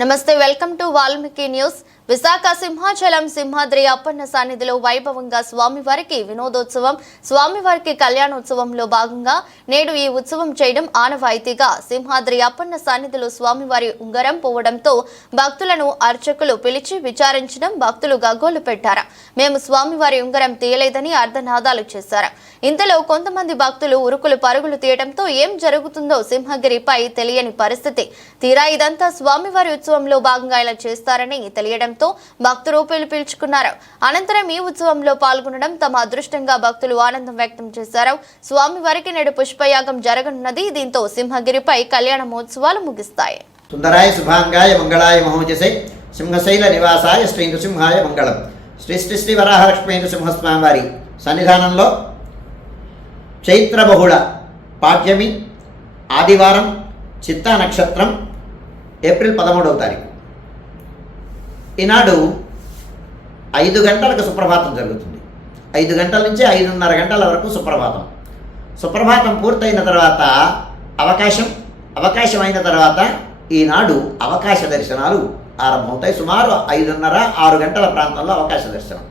నమస్తే welcome to Valmiki news. Visakha Simhachalam Simhadri Appanna సన్నిధిలో వైభవంగా స్వామివారికి వినోదోత్సవం స్వామివారికి కళ్యాణోత్సవంలో భాగంగా నేడు ఈ ఉత్సవం చేయడం ఆనవాయితీగా సింహాద్రి అప్పన్న సన్నిధిలో స్వామివారి ఉంగరం పోవడంతో భక్తులను అర్చకులు పిలిచి విచారించడం భక్తులు గగ్గోలు పెట్టారు. మేము స్వామివారి ఉంగరం తీయలేదని అర్ధనాదాలు చేశారు. ఇంతలో కొంతమంది భక్తులు ఉరుకులు పరుగులు తీయడంతో ఏం జరుగుతుందో సింహగిరిపై తెలియని పరిస్థితి. తీరా ఇదంతా స్వామివారి ఉత్సవంలో భాగంగా ఇలా చేస్తారని తెలియడం తెలియడంతో భక్తులు పిలు అనంతరం ఈ ఉత్సవంలో పాల్గొనడం తమ అదృష్టంగా భక్తులు ఆనందం వ్యక్తం చేశారు. స్వామివారికి నేడు పుష్పయాగం జరగనున్నది. దీంతో సింహగిరిపై కళ్యాణ మహోత్సవాలు ముగిస్తాయి. సుందరాయ శుభాంగాయ మంగళాయ మహోజసై. సింహశైల నివాసాయ శ్రీ నృసింహాయ మంగళం. శ్రీ శ్రీ శ్రీ వరాహలక్ష్మీ నృసింహస్వామి వారి సన్నిధానంలో చైత్ర బహుళ పాడ్యమి ఆదివారం చిత్తా నక్షత్రం ఏప్రిల్ పదమూడవ తారీఖు. ఈనాడు ఐదు గంటలకు సుప్రభాతం జరుగుతుంది. ఐదు గంటల నుంచి ఐదున్నర గంటల వరకు సుప్రభాతం. సుప్రభాతం పూర్తయిన తర్వాత అవకాశం అవకాశం అయిన తర్వాత ఈనాడు అవకాశ దర్శనాలు ఆరంభమవుతాయి. సుమారు ఐదున్నర ఆరు గంటల ప్రాంతంలో అవకాశ దర్శనం.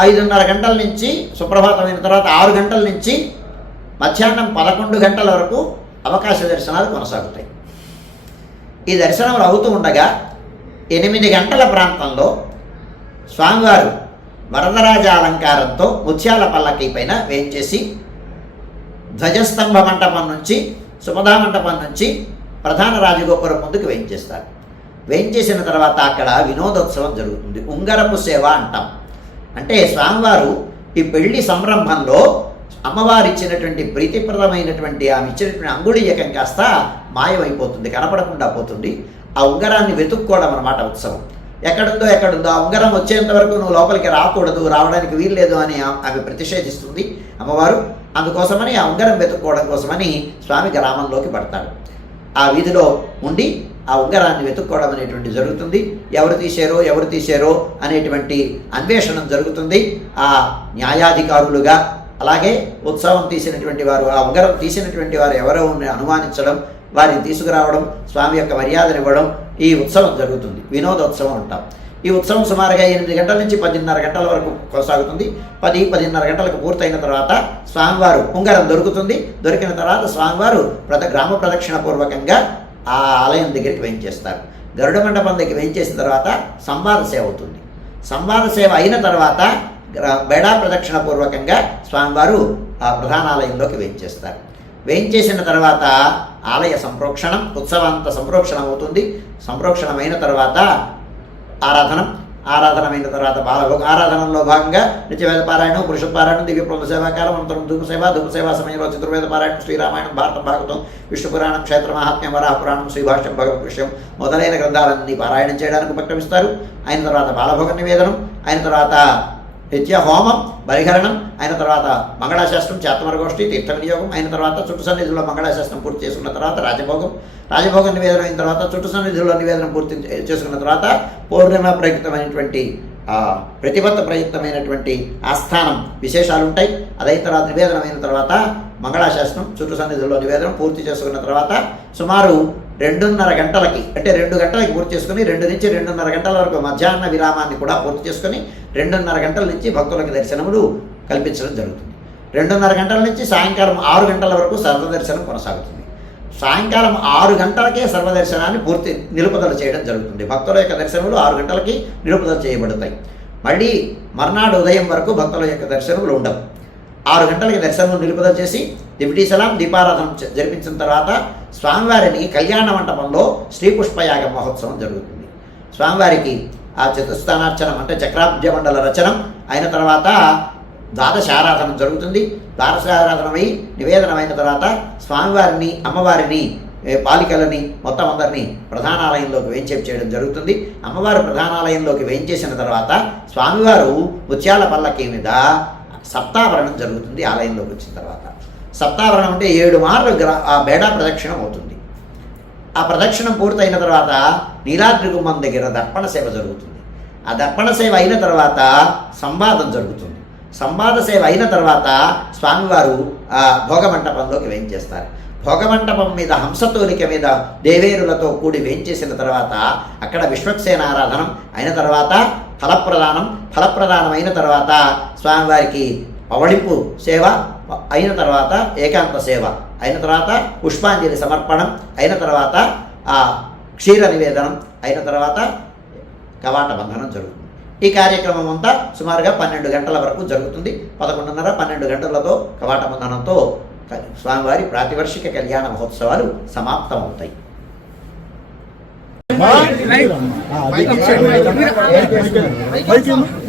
ఐదున్నర గంటల నుంచి సుప్రభాతం అయిన తర్వాత ఆరు గంటల నుంచి మధ్యాహ్నం పదకొండు గంటల వరకు అవకాశ దర్శనాలు కొనసాగుతాయి. ఈ దర్శనములు అవుతూ ఉండగా ఎనిమిది గంటల ప్రాంతంలో స్వామివారు వరదరాజ అలంకారంతో ముత్యాల పల్లకి పైన వేయించేసి ధ్వజస్తంభ మంటపం నుంచి సుమధా మంటపం నుంచి ప్రధాన రాజగోపురం ముందుకు వేయించేస్తారు. వేయించేసిన తర్వాత అక్కడ వినోదోత్సవం జరుగుతుంది. ఉంగరపు సేవ అంటాం. అంటే స్వామివారు ఈ పెళ్ళి సంరంభంలో అమ్మవారు ఇచ్చినటువంటి ప్రీతిప్రదమైనటువంటి ఆమె ఇచ్చినటువంటి అంగుళీయకం కాస్త మాయమైపోతుంది కనపడకుండా పోతుంది. ఆ ఉంగరాన్ని వెతుక్కోవడం అన్నమాట ఉత్సవం. ఎక్కడుందో ఎక్కడుందో ఆ ఉంగరం వచ్చేంత వరకు నువ్వు లోపలికి రాకూడదు రావడానికి వీల్లేదు అని ఆమె ప్రతిషేధిస్తుంది అమ్మవారు. అందుకోసమని ఆ ఉంగరం వెతుక్కోవడం కోసమని స్వామి గ్రామంలోకి పడతాడు. ఆ వీధిలో ఉండి ఆ ఉంగరాన్ని వెతుక్కోవడం అనేటువంటి జరుగుతుంది. ఎవరు తీశారో ఎవరు తీశారో అనేటువంటి అన్వేషణం జరుగుతుంది. ఆ న్యాయాధికారులుగా అలాగే ఉత్సవం తీసినటువంటి వారు ఆ ఉంగరం తీసినటువంటి వారు ఎవరో అనుమానించడం వారిని తీసుకురావడం స్వామి యొక్క మర్యాదనివ్వడం ఈ ఉత్సవం జరుగుతుంది. వినోదోత్సవం అంటాం. ఈ ఉత్సవం సుమారుగా ఎనిమిది గంటల నుంచి పదిన్నర గంటల వరకు కొనసాగుతుంది. పది పదిన్నర గంటలకు పూర్తయిన తర్వాత స్వామివారు ఉంగరం దొరుకుతుంది. దొరికిన తర్వాత స్వామివారు ప్రద గ్రామ ప్రదక్షిణ పూర్వకంగా ఆ ఆలయం దగ్గరికి వేయించేస్తారు. గరుడ మండపం దగ్గర వేయించేసిన తర్వాత సంవాద సేవ అవుతుంది. సంవాద సేవ అయిన తర్వాత గ్ర- బేడా ప్రదక్షిణ పూర్వకంగా స్వామివారు ఆ ప్రధానాలయంలోకి వేయించేస్తారు. వేయించేసిన తర్వాత ఆలయ సంప్రోక్షణం ఉత్సవాంత సంప్రోక్షణం అవుతుంది సంప్రోక్షణమైన తర్వాత ఆరాధనం ఆరాధనమైన తర్వాత బాలభోగ. ఆరాధనలో భాగంగా నిత్యవేద పారాయణం పురుష పారాయణం దివ్య ప్రబంధ సేవాకాలం అనంతరం ధూప సేవ సేవా సమయంలో చతుర్వేద పారాయణం శ్రీరామాయణం భారత భాగవతం విష్ణు పురాణం క్షేత్ర మహాత్మ్యం వరాహపురాణం శ్రీభాష్యం భగవత్ విషయం మొదలైన గ్రంథాలన్నీ పారాయణం చేయడానికి ఉపక్రమిస్తారు. అయిన తర్వాత బాలభోగ నివేదనం అయిన తర్వాత నిత్య హోమం బలిహరణం అయిన తర్వాత మంగళాశాస్త్రం చేతమరగోష్ఠి తీర్థ వినియోగం అయిన తర్వాత చుట్టు సన్నిధిలో మంగళాశాస్త్రం పూర్తి చేసుకున్న తర్వాత రాజభోగం. రాజభోగం నివేదన అయిన తర్వాత చుట్టు సన్నిధిలో నివేదన పూర్తి చేసుకున్న తర్వాత పూర్ణిమ ప్రయుక్తమైనటువంటి ఆ, ప్రతిబద్ధ ప్రయుక్తమైనటువంటి ఆస్థానం విశేషాలు ఉంటాయి. అదైన తర్వాత నివేదనం అయిన తర్వాత మంగళాశాస్త్రం చుట్టు సన్నిధిలో నివేదనం పూర్తి చేసుకున్న తర్వాత సుమారు రెండున్నర గంటలకి అంటే రెండు గంటలకి పూర్తి చేసుకుని రెండు నుంచి రెండున్నర గంటల వరకు మధ్యాహ్న విరామాన్ని కూడా పూర్తి చేసుకుని రెండున్నర గంటల నుంచి భక్తులకు దర్శనములు కల్పించడం జరుగుతుంది. రెండున్నర గంటల నుంచి సాయంకాలం ఆరు గంటల వరకు సర్వదర్శనం కొనసాగుతుంది. సాయంకాలం ఆరు గంటలకే సర్వదర్శనాన్ని పూర్తి నిలుపుదల చేయడం జరుగుతుంది. భక్తుల యొక్క దర్శనములు ఆరు గంటలకి నిలుపుదల చేయబడతాయి. మళ్ళీ మర్నాడు ఉదయం వరకు భక్తుల యొక్క దర్శనములు ఉండవు. ఆరు గంటలకి దర్శనం నిలుపుదల చేసి దివిటీ సలాం దీపారాధన జరిపించిన తర్వాత స్వామివారిని కళ్యాణ మంటపంలో శ్రీ పుష్పయాగ మహోత్సవం జరుగుతుంది. స్వామివారికి ఆ చతుస్థానార్చనం అంటే చక్రాబ్జ మండల రచనం అయిన తర్వాత ద్వాదశారాధనం జరుగుతుంది. ద్వాదశారాధనమై నివేదనమైన తర్వాత స్వామివారిని అమ్మవారిని పాలికలని మొత్తం అందరినీ ప్రధానాలయంలోకి వేంచేపు చేయడం జరుగుతుంది. అమ్మవారు ప్రధానాలయంలోకి వేంచేసిన తర్వాత స్వామివారు ముత్యాల పల్లకి మీద సప్తాభరణం జరుగుతుంది ఆలయంలోకి వచ్చిన తర్వాత. సప్తావరణం అంటే ఏడు మార్లు ఆ బేడా ప్రదక్షిణం అవుతుంది. ఆ ప్రదక్షిణం పూర్తయిన తర్వాత నీలాద్రి గుమ్మం దగ్గర దర్పణ సేవ జరుగుతుంది. ఆ దర్పణ సేవ అయిన తర్వాత సంవాదం జరుగుతుంది. సంవాద సేవ అయిన తర్వాత స్వామివారు ఆ భోగమంటపంలోకి వేయించేస్తారు భోగమంటపం మీద హంసతోలిక మీద దేవేరులతో కూడి వేయించేసిన తర్వాత అక్కడ విశ్వక్సేన ఆరాధనం అయిన తర్వాత ఫలప్రదానం ఫలప్రదానం అయిన తర్వాత స్వామివారికి పవళింపు సేవ అయిన తర్వాత ఏకాంత సేవ అయిన తర్వాత పుష్పాంజలి సమర్పణం అయిన తర్వాత ఆ క్షీర నివేదనం అయిన తర్వాత కవాట బంధనం జరుగుతుంది. ఈ కార్యక్రమం అంతా సుమారుగా పన్నెండు గంటల వరకు జరుగుతుంది. పదకొండున్నర పన్నెండు గంటలతో కవాట బంధనంతో స్వామివారి ప్రాతివర్షిక కళ్యాణ మహోత్సవాలు సమాప్తమవుతాయి.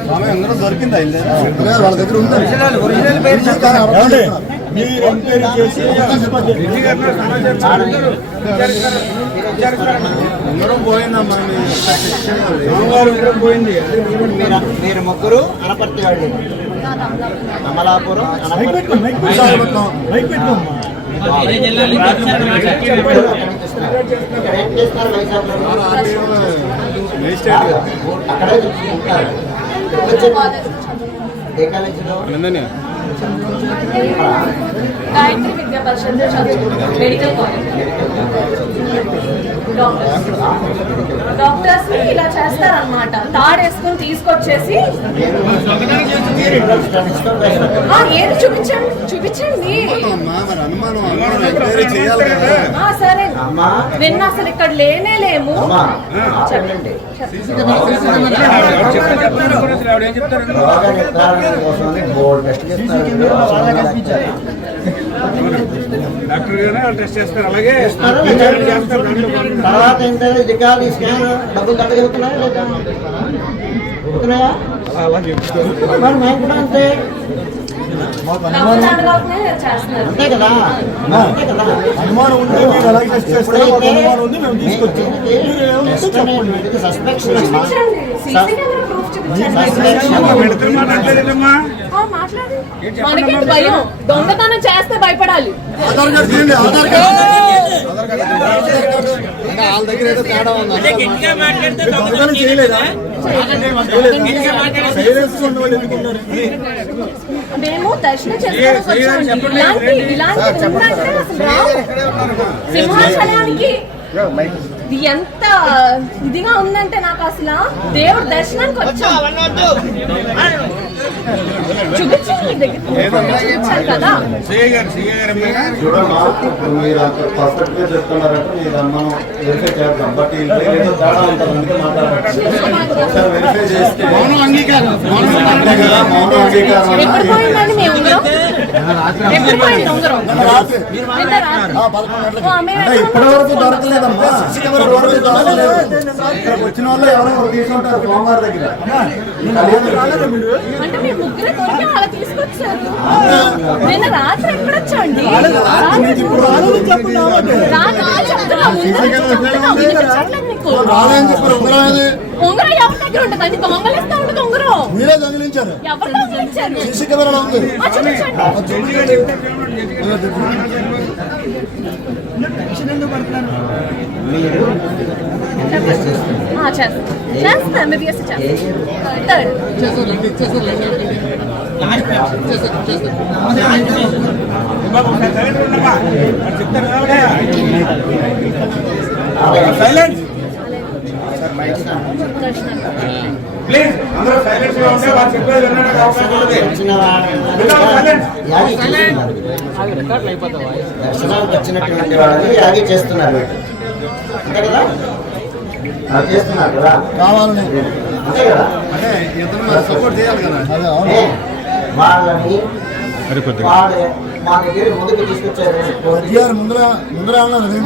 స్వామి అందరూ దొరికిందా? వాళ్ళ దగ్గర ఉంది? మీరు ఎంక్వైరీ చేసి మీ పోయింది మీరు మీరు ముగ్గురు అనపర్తి వాళ్ళు అమలాపురం అనపర్తి విశాఖపట్నం మైక్ పెట్టుకోమ్మా ఇక్కడ ఏం చేస్తారు వైజాగ్లో? మేజిస్ట్రేట్ గారు. అక్కడే చెప్తుంటారు ఏ కాలేజీలో నందని గాయత్రి విద్యా పరిషత్ చదువుకుంటున్నాను మెడికల్ కాలేజ్ డాక్టర్స్ డాక్టర్స్ చేస్తారన్నమాట తాడేసుకుని తీసుకొచ్చేసి ఆ, ఏది చూపించండి చూపించండి సరే. అమ్మా నిన్న అసలు ఇక్కడ లేనే లేము. అమ్మా చెప్పండి. రోగ డాక్టర్ గారు టెస్ట్ చేస్తారు. అలాగే. తర్వాత ఏంటంటే రికార్డు స్కాన్ డబ్బులు లేదా? మరి మేము కూడా అంతే. డబ్బు దండగానే చేస్తున్నారు. అంతే కదా? అంతే కదా? అనుమానం ఉంటే మీరు ఎలా టెస్ట్ చేస్తారో? మాకు అనుమానం ఉంది మేము తీసుకొచ్చాం. సస్పెక్షన్ భయం దొంగతనం చేస్తే భయపడాలి. వాళ్ళ దగ్గర ఏదో తేడా ఉంది? మీరు దొంగతనం చేయలేదా? సైలెన్స్ ఉన్న వాళ్ళు ఎందుకున్నారు మేము దర్శనం చేసుకోవడానికి ఇలాంటి. సింహాచలానికి ఇది ఎంత ఇదిగా ఉందంటే నాకు అసలు దేవుడు దర్శనానికి వచ్చాం. మీ చూపించాలి కదా. సిఐ గారు సిఐ గారు అమ్మాయినా? చూడమ్మా ఇప్పుడు మీరు అంత పర్ఫెక్ట్గా చెప్తున్నారంటే మీరు మనం వెరిఫై చేద్దాం. బట్ ఇంట్లో ఏదో తేడా ఉంటుంది అందుకే మాట్లాడాలి ఒకసారి వెరిఫై చేస్తే మౌనం అంగీకారం మౌనం అంతే కదా మౌనం అంగీకారం ఇప్పటి వరకు దొరకలేదమ్మా వచ్చిన వాళ్ళు ఎవరో ఒకరు తీసుకుంటారు సోమవారి దగ్గర రాలేని చెప్పారు ఉంగరం ఏది ఉంగరం ఎవరి దగ్గర ఉంటుంది దొంగలిస్తా ఉంటుంది ఉంగరం మీరే దొంగిలించారు. ఎవరు దొంగలించారు? సీసీ కెమెరాలో ఉంది. సైలెంట్ ప్లీజ్ అందరూ గా ఉంటే చెప్పేది వినడానికి అవకాశం వచ్చినటువంటి వాళ్ళని యాగి చేస్తున్నారు. వీళ్ళు. అంతే కదా? చేస్తున్నారు కదా? కావాలని. అంతే కదా? అంటే సపోర్ట్ చేయాలి కదా. వాళ్ళని ఎన్టీఆర్ ముందర ముందర అవన్నీ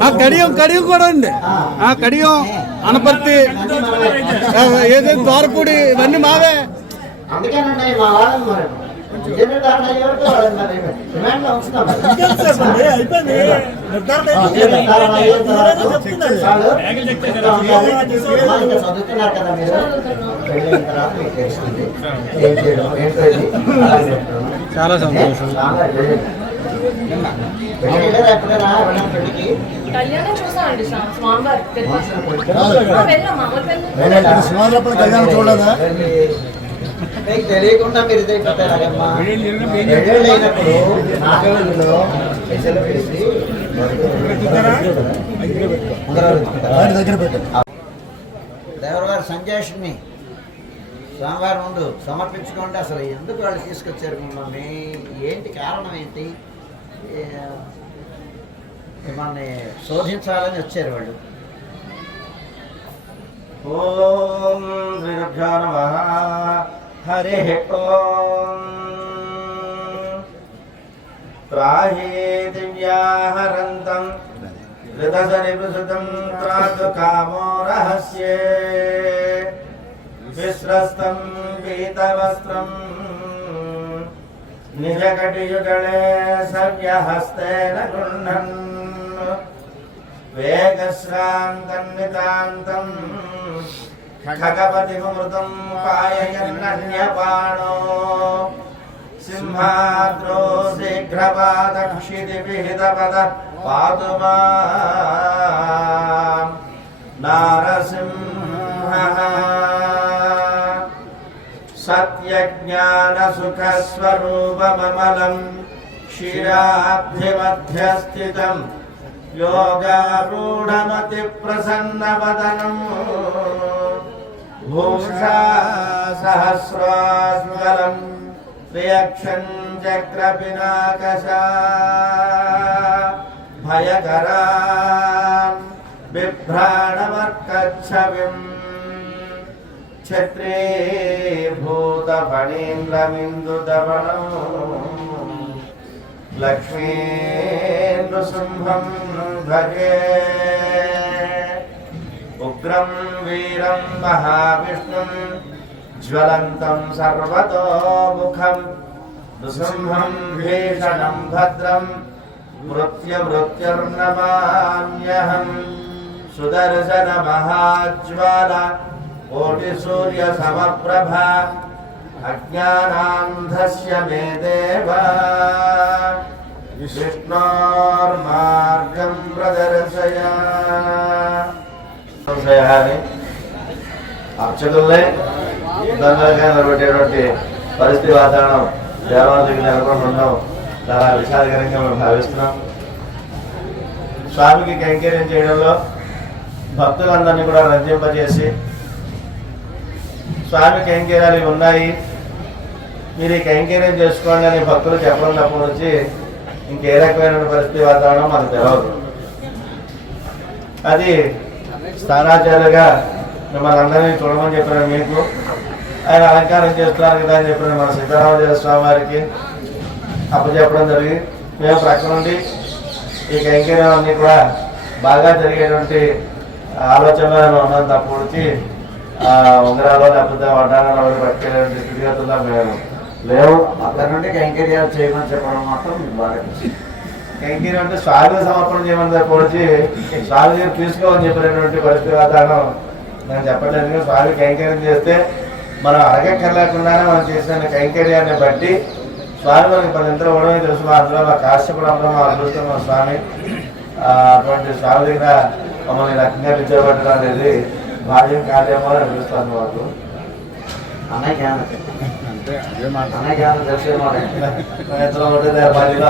ఆ కడియం కడియం కూడా ఉంది. ఆ. కడియం అనపర్తి ఏదైతే దోరపూడి ఇవన్నీ మావే. అందుకేనండి మా. వాళ్ళు చదువుతున్నారు కదా మీరు పెళ్ళైన తర్వాత మీకు తెలుస్తుంది ఏం చేయడం ఏంటో ఇది అలాగే చెప్తాను. చాలా సంతోషం. కళ్యాణం చూసామండి స్వా- స్వామివారి? సింహాద్రప్పని కళ్యాణం చూడలేదా మీకు తెలియకుండా మీరు ఇదైపోతారమ్మా పెళ్ళైనప్పుడు నాగవల్లిలో పెసలు వేసి దేవరవారి సంజేషుని సోమవారం ముందు సమర్పించుకోండి. అసలు ఎందుకు వాళ్ళు తీసుకొచ్చారు మిమ్మల్ని? ఏంటి కారణం ఏంటి? మిమ్మల్ని శోధించాలని వచ్చారు వాళ్ళు. ఓం శ్రీరభ్యో हरे ओ प्राहे दिव्याहरन्तं हृदसरिप्रसृतं त्रातु कामो रहस्ये विश्रस्तं पीतवस्त्रम् सव्यहस्तेन गृह्णन्। वेगश्रान्तन्नितान्तम् వేగశ్రాంతన్నితాంతం ఖగపతిమృతం పాయయన్నన్యపాణో సింహాద్రో శీఘ్రపాదక్షితి విహితపద పాతు మాం నారసింహ సత్యజ్ఞానసుఖస్వరూపమమలం క్షీరాబ్ధిమధ్యస్థితం యోగారూఢమతి ప్రసన్నవదనం భూషా సహస్రాస్వరం ప్రియక్షం చక్రపినాకశా భయకరా బిభ్రాణమర్కచ్చవిం క్షత్రే భూతఫణీంద్రమిందుదవనం లక్ష్మీనృసింహం रुद्रम वीरम महाविष्णु ज्वलत मुखम वीरम् महाविष्णुम् भद्रम सर्वतोमुखम् सुदर्शन महाज्वाल कोटि सूर्य सुदर्शनमहाज्वाल कोटिसूर्यसमप्रभा, अज्ञानान्धस्य मे देव। विष्णोर्मार्गम् प्रदर्शया। సంశయాన్ని అర్చకుల్నే ఇబ్బందులుగా నిలబెట్టేటువంటి పరిస్థితి వాతావరణం దేవాలయం నెలకొని ఉండడం చాలా విషాదకరంగా మేము భావిస్తున్నాం. స్వామికి కైంకర్యం చేయడంలో భక్తులందరినీ కూడా రంజింపజేసి స్వామి కైంకర్యాలు ఉన్నాయి. మీరు ఈ కైంకర్యం చేసుకోండి అని భక్తులు చెప్పడం తప్ప నుంచి ఇంకే రకమైన పరిస్థితి వాతావరణం మనకు తెలియదు అది స్థానాచారులుగా మిమ్మల్ని అందరినీ చూడమని చెప్పిన మీకు. ఆయన అలంకారం చేస్తున్నారు కదా అని చెప్పిన మన సీతారామదేవ స్వామి వారికి. అప్పచెప్పడం జరిగింది. మేము ప్రక్కన నుండి ఈ కైంకర్యం అన్ని కూడా బాగా జరిగేటువంటి ఆలోచనలు ఉన్నది తప్పొడిచి ఉంగరాలు లేకపోతే వడ్డానాలు పట్టుకెళ్ళేటువంటి స్థితిగతుల్లో మేము లేవు. అక్కడ నుండి కైంకర్యాలు చేయమని చెప్పడం మాత్రం బాగా కైంకర్యం అంటే స్వామి సమర్పణ చేయమని తప్పొడిచి స్వామి తీసుకోమని చెప్పినటువంటి పరిస్థితి వాతావరణం. నేను చెప్పలేదు స్వామి కైంకర్యం చేస్తే మనం అడగక్కర్లేకుండానే మనం చేసిన కైంకర్యాన్ని బట్టి స్వామి మనకి ఇంత ఇవ్వడమే తెలుసు. మా అందులో మా కాశ్యపురంలో మా అదృష్టం మా స్వామి. అటువంటి స్వామి దగ్గర మమ్మల్ని రకంగా నిలబెట్టడం అనేది భాగ్యం కార్యమో అని అనిపిస్తుంది మాకు అదే మాట. ఇద్దరం ఒకటే బాధ్యత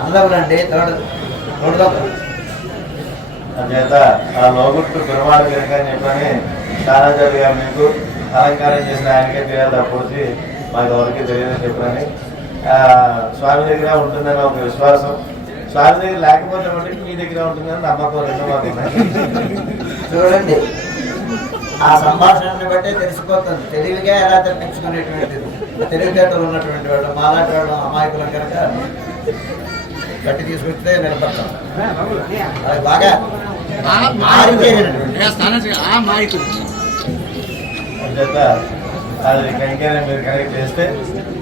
అందరండి తోడు చేత ఆ లోగుట్టు పెరుమాళ కనుక అని చెప్పని తారాచార్య గారు మీకు అలంకారం చేసిన ఆయనకే తెలియాలి తప్పొచ్చి మాకు ఎవరికి తెలియదని చెప్పని. ఆ, స్వామి దగ్గర ఉంటుందని ఒక విశ్వాసం. స్వామి దగ్గర లేకపోతే మీ దగ్గర ఉంటుందని నమ్మకం రెండు మాకు చూడండి. ఆ సంభాషణని బట్టే తెలిసిపోతుంది. తెలివిగా ఎలా తెప్పించుకునేటువంటిది. తెలివితేటలు ఉన్నటువంటి వాడు మాలాంటి వాడు అమాయకులం కనుక గట్టి తీసుకొస్తే నిలబడతాం అది. బాగా అది మీరు కనెక్ట్ చేస్తే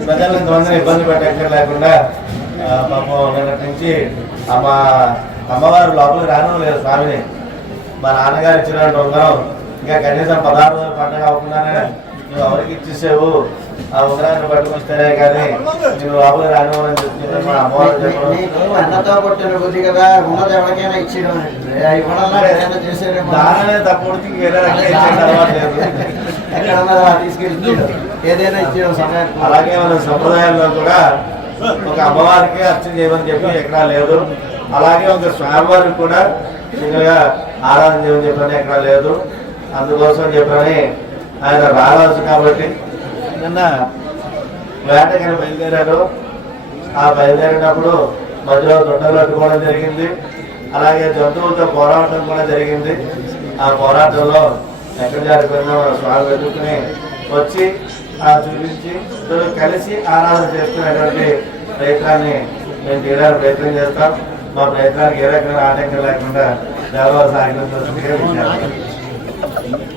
ప్రజలను ఇంతమందిని ఇబ్బంది పెట్టక లేకుండా ఆ, పాపం నిన్నటి నుంచి అమ్మ అమ్మవారు లోపలికి రాను లేదు స్వామిని మా నాన్నగారు ఇచ్చినట్టు ఉంగరం ఇంకా కనీసం పదహారు రోజులు పండుగ అవ్వకుండానే నువ్వు ఎవరికి ఇచ్చేసావు? ఆ ఉంగరాన్ని పట్టుకొస్తేనే కానీ నువ్వు లోపలికి రానివ్వని చెప్తుంది మా అమ్మవారు చెప్పడం. నీకు అన్నతో పుట్టిన బుద్ధి కదా ఉన్నది ఎవరికైనా ఇచ్చేయడం దానమే తప్పుడు వేరే రకంగా ఇచ్చేది అలవాటు లేదు. ఎక్కడ ఉన్నదో అది తీసుకెళ్ళి ఏదైనా ఇచ్చేయడం సమయం అలాగే మన సంప్రదాయాల్లో కూడా ఒక అమ్మవారికి అర్చన చేయమని చెప్పి ఎక్కడా లేదు. అలాగే ఒక స్వామివారికి కూడా సింగల్గా ఆరాధన చేయమని చెప్పని ఎక్కడా లేదు. అందుకోసం చెప్పని ఆయన రావచ్చు కాబట్టి నిన్న వేటగిరి బయలుదేరారు. ఆ బయలుదేరినప్పుడు మధ్యలో దొడ్డలు అడ్డుకోవడం జరిగింది. అలాగే జంతువులతో పోరాటం కూడా జరిగింది. ఆ పోరాటంలో ఎక్కడ జరిగిపోయినా స్వామి వెతుక్కుని వచ్చి ఆ చూపించి కలిసి ఆరాధన చేసుకునేటువంటి ప్రయత్నాన్ని మేము తీయడానికి ప్రయత్నం చేస్తాం. మా ప్రయత్నానికి ఏ రకమైన ఆటంకం లేకుండా దేవాలయ సాగిన 何?